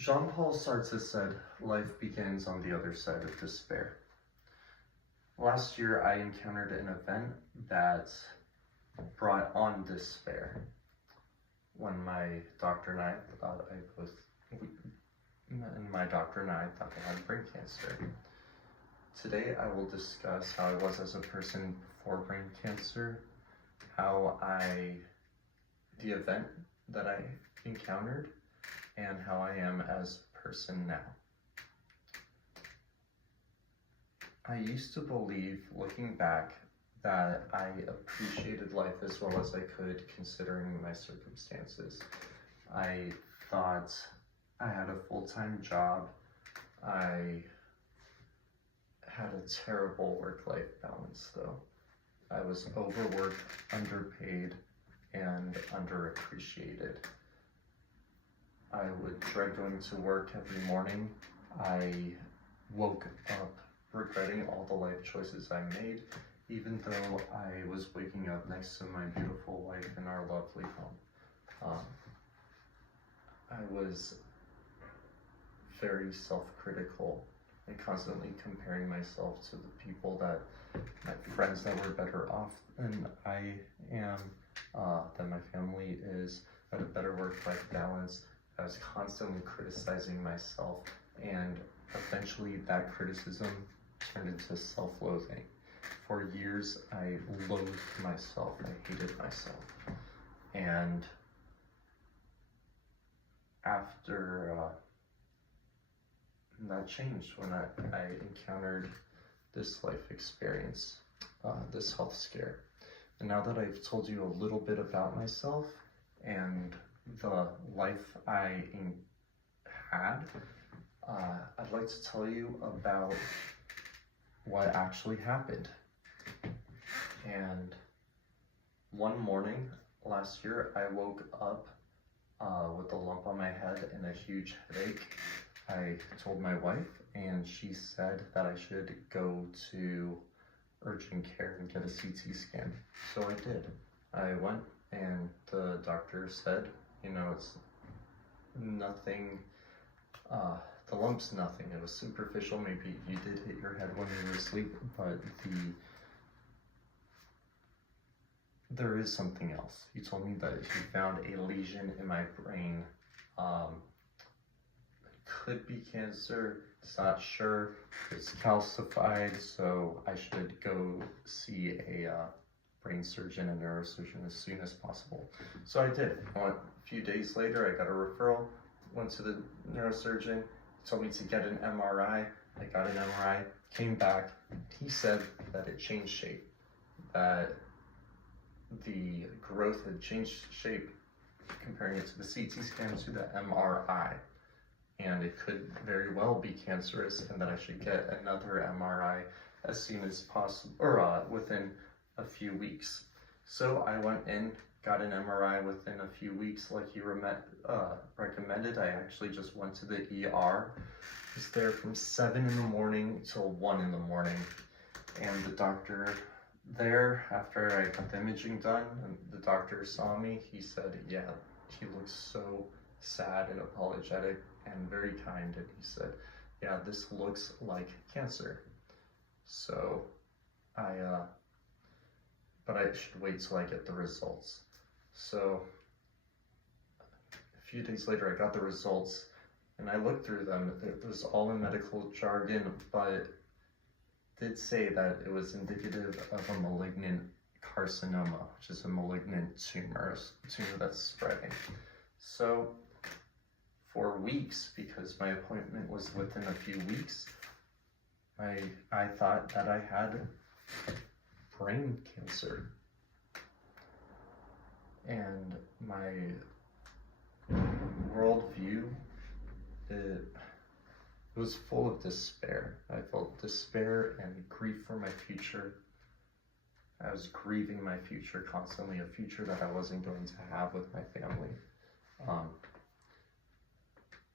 Jean-Paul Sartre said, life begins on the other side of despair. Last year, I encountered an event that brought on despair. When my doctor and I thought I had brain cancer. Today, I will discuss how I was as a person before brain cancer, the event that I encountered, and how I am as a person now. I used to believe, looking back, that I appreciated life as well as I could considering my circumstances. I thought I had a full-time job. I had a terrible work-life balance though. I was overworked, underpaid, and underappreciated. I would dread going to work every morning. I woke up regretting all the life choices I made, even though I was waking up next to my beautiful wife in our lovely home. I was very self-critical and constantly comparing myself to the people my friends that were better off than I am, that my family is, had a better work-life balance. I was constantly criticizing myself, and eventually that criticism turned into self-loathing. For years, I loathed myself, I hated myself. And after that changed when I encountered this life experience, this health scare. And now that I've told you a little bit about myself and the life I had, I'd like to tell you about what actually happened. And one morning last year, I woke up with a lump on my head and a huge headache. I told my wife, and she said that I should go to urgent care and get a CT scan. So I did. I went, and the doctor said, it's nothing, the lump's nothing. It was superficial. Maybe you did hit your head when you were asleep, but there is something else. He told me that he found a lesion in my brain. Could be cancer, it's not sure. It's calcified, so I should go see a brain surgeon and neurosurgeon as soon as possible. So I did. A few days later, I got a referral, went to the neurosurgeon, told me to get an MRI. I got an MRI, came back. He said that it changed shape, that the growth had changed shape, comparing it to the CT scan to the MRI. And it could very well be cancerous, and that I should get another MRI as soon as possible, or within a few weeks. So I went in, got an MRI within a few weeks, like he recommended. I actually just went to the ER. I was there from 7 in the morning till 1 in the morning. And the doctor there, after I got the imaging done, and the doctor saw me, he said, yeah, he looks so sad and apologetic and very kind, and he said, yeah, this looks like cancer. So but I should wait till I get the results. So a few days later, I got the results, and I looked through them. It was all in medical jargon, but did say that it was indicative of a malignant carcinoma, which is a malignant tumor that's spreading. So for weeks, because my appointment was within a few weeks, I thought that I had brain cancer. And my worldview, it was full of despair. I felt despair and grief for my future. I was grieving my future constantly, a future that I wasn't going to have with my family.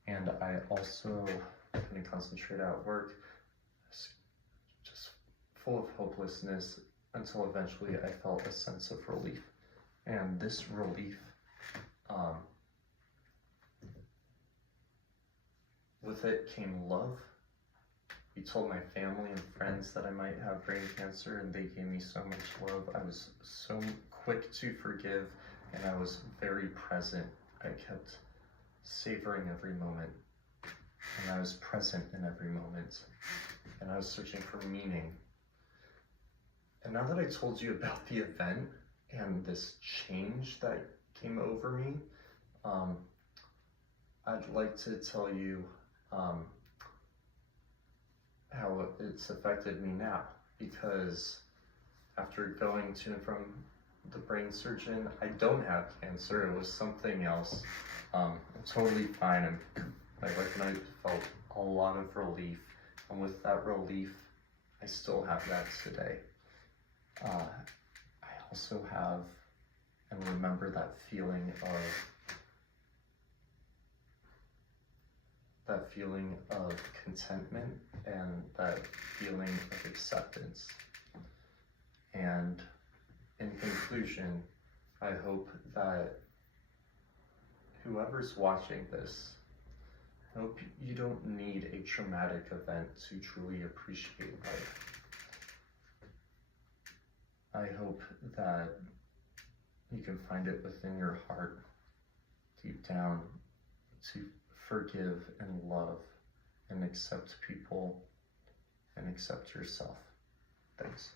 And I also couldn't concentrate at work, just full of hopelessness, until eventually I felt a sense of relief. And this relief with it came love. He told my family and friends that I might have brain cancer, and they gave me so much love. I was so quick to forgive, and I was very present. I kept savoring every moment, and I was present in every moment, and I was searching for meaning. And now that I told you about the event and this change that came over me, I'd like to tell you how it's affected me now, because after going to and from the brain surgeon, I don't have cancer. It was something else. I'm totally fine. I felt a lot of relief, and with that relief, I still have that today. I also have and remember that feeling of contentment and that feeling of acceptance. And in conclusion, I hope that whoever's watching this, I hope you don't need a traumatic event to truly appreciate life. I hope that you can find it within your heart, deep down, to forgive and love and accept people and accept yourself. Thanks.